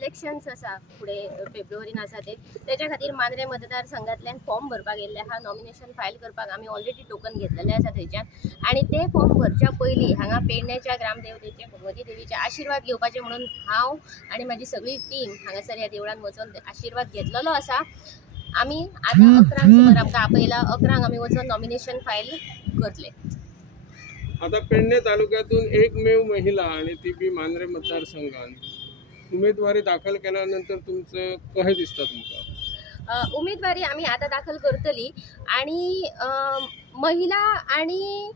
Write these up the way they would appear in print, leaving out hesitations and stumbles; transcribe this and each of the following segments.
Elections आसा फुडें फेब्रुवारीन आसा तेच्या खातीर मांद्रे मतदारसंघातल्यान फॉर्म भरपाक येयल्ले आहा। नॉमिनेशन फायल करपाक आमी ऑलरेडी टोकन घेतलेले आसा थंयच्यान आनी ते फॉर्म भरच्या पयलीं हांगा पेडण्याच्या ग्रामदेवतेचे भगवती देवीचे आशिर्वाद घेवपाचे म्हणून हांव आनी म्हाजी सगळी टीम हांगासर ह्या देवळान वचून आशिर्वाद घेतलेलो आसा। आमी आतां 11 सुमार आमकां आपयला 11 आमी वचून नॉमिनेशन फायल करतले। आता पेडणे तालुक्यातून एकमेव महिला आणि ती बी मांद्रे मतदारसंघान उमेदवारी दाखल केल्यानंतर तुमचं कशें दिसता तुमकां? उमेदवारी आमी आता दाखल करतली आणि महिला आणि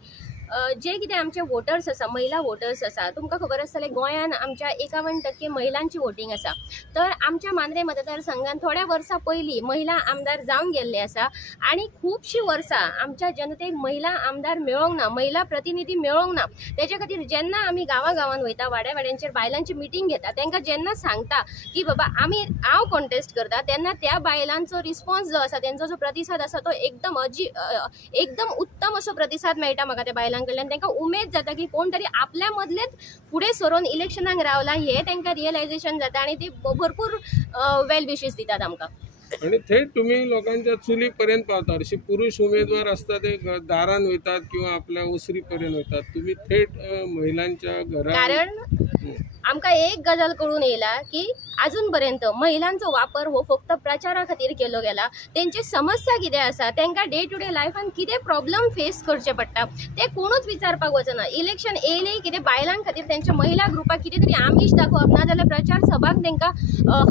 जे कितें आमचे वोटर्स आसा महिला वोटर्स आसा तुमकां खबर आसतलें गोंयान आमच्या 51% महिलांची वोटींग आसा। तर आमच्या मांद्रे मतदारसंघान थोड्या वर्सां पयलीं महिला आमदार जावन गेल्ले आसा आणि खूबशीं वर्सां आमच्या जनतेक महिला आमदार मेळोंक ना, महिला प्रतिनिधी मेळोंक ना। तेच्या खातीर जेन्ना आमी गांवांगांवान वयता वाड्या वाड्यांचेर बायलांची मिटींग घेता तांकां जेन्ना सांगता की बाबा हांव कॉन्टेस्ट करता तेन्ना त्या बायलांचो रिस्पॉन्स जो आसा तेंचो जो प्रतिसाद आसा तो एकदम उत्तम असो प्रतिसाद मेळटा म्हाका त्या बायलांक कडल्यान। तांकां उमेद जाता की कोण तरी आपल्या मदलेच फुडें सरून इलेक्शनाक रावला हे तांकां रियलायझेशन जाता आणि ते भरपूर वेल विशीस दितात आमकां। आणि थेट तुम्ही लोकांच्या चुली पर्यंत पावतात। अशी पुरुष उमेदवार असतात ते दारान वयतात किंवा आपल्या उसरी पर्यंत वयतात, तुम्ही थेट महिलांच्या घरात। कारण आमकां एक गजाल कळून येयला की अजून पर्यंत महिलांचो वापर हो फक्त प्रचारा खातीर केलो गेला। तेंची समस्या कितें आसा, तांकां डे टू डे लायफान कितें प्रॉब्लम फेस करचे पडटा ते कोणूच विचारपाक वचना। इलेक्शन येयले कितें बायलां खातीर तेंच्या महिला ग्रुपाक कितें तरी आमिश दाखोवप ना जाल्यार प्रचार सभाक तांकां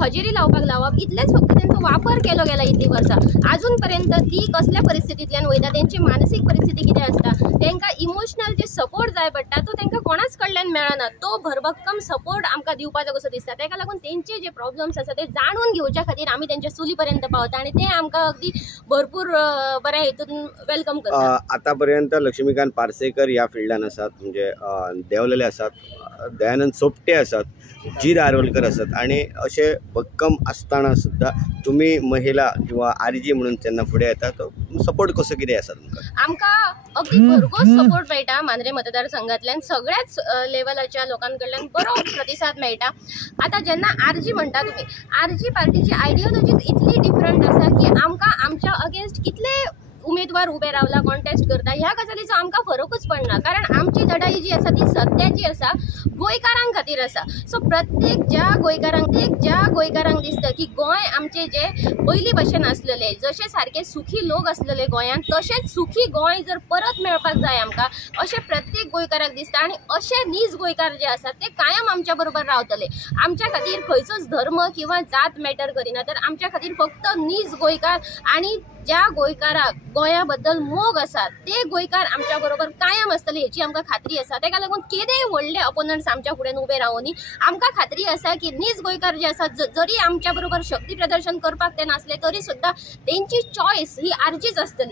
हजेरी लावपाक लावप इतलेच फक्त तेंचो वापर केलो गेला इतली वर्सां। अजून पर्यंत ती कसल्या परिस्थितींतल्यान वयता, तेंची मानसीक परिस्थिती कितें आसता, तांकां इमोशनल जे सपोर्ट जाय पडटा तो तांकां कोणाच कडल्यान मेळना। तो भरभक्कम सपोर्ट आमकां दिवपाचो कसो दिसता। ताका लागून तेंचे जे प्रॉब्लम्स आसा ते जाणून घेवच्या खातीर आमी तेंच्या चुली पर्यंत पावता आणि ते आमकां अगदी भरपूर बऱ्या हेतून वेलकम करता। आतापर्यंत लक्ष्मीकांत पार्सेकर ह्या फिल्डान आसात, म्हणजे देंवलेले आसात, दयानंद सोपटे आसात, जी नार्वलकर आसात आणि अशे भक्कम आसतना सुद्धा तुम्ही महिला किंवा आरजी म्हणून तेन्ना फुडें येता तो सपोर्ट कसो कितें आसा तुमकां? आमकां अगदी भरघोस सपोर्ट मेळटा मांद्रे मतदारसंघातल्यान सगळ्याच लेवलाच्या लोकांकडल्यान बरो प्रतिसाद मेळटा। आता जेन्ना आरजी म्हणटा तुम्ही, आरजी पार्टीची आयडियोलॉजीज इतली डिफरंट आसा की आमकां आमच्या अगेन्स्ट कितले उमेदवार उबे रावला कॉन्टेस्ट करता ह्या गजालीचो आमकां फरकूच पडना। कारण आमची लढाई जी आसा ती सद्याची आसा गोंयकारां खातीर आसा। सो प्रत्येक ज्या गोंयकारांक दिसता की गोंय आमचे जे पयली भाशेन आसलेले जशे सारखे सुखी लोक आसलेले गोंयान तशेंच सुखी गोंय जर परत मेळपाक जाय आमकां अशें प्रत्येक गोंयकाराक दिसता। आणि अशे नीज गोंयकार जे आसात ते कायम आमच्या बरोबर रावतले। आमच्या खातीर खंयचोच धर्म किंवा जात मॅटर करिना, तर आमच्या खातीर फक्त नीज गोंयकार आणि ज्या गोंयकाराक गोंया बद्दल मोग आसा ते गोंयकार आमच्या बरोबर कायम आसतले हेची आमकां खात्री आसा। ताका लागून केदेय व्हडले अपोनंट्स आमच्या फुड्यान उबे रावनी आमकां खात्री आसा की नीज गोंयकार जे आसात जरी आमच्या बरोबर शक्ती प्रदर्शन करपाक ते नासले तरी सुद्धा तेंची चॉयस ही आरजीच आसतली।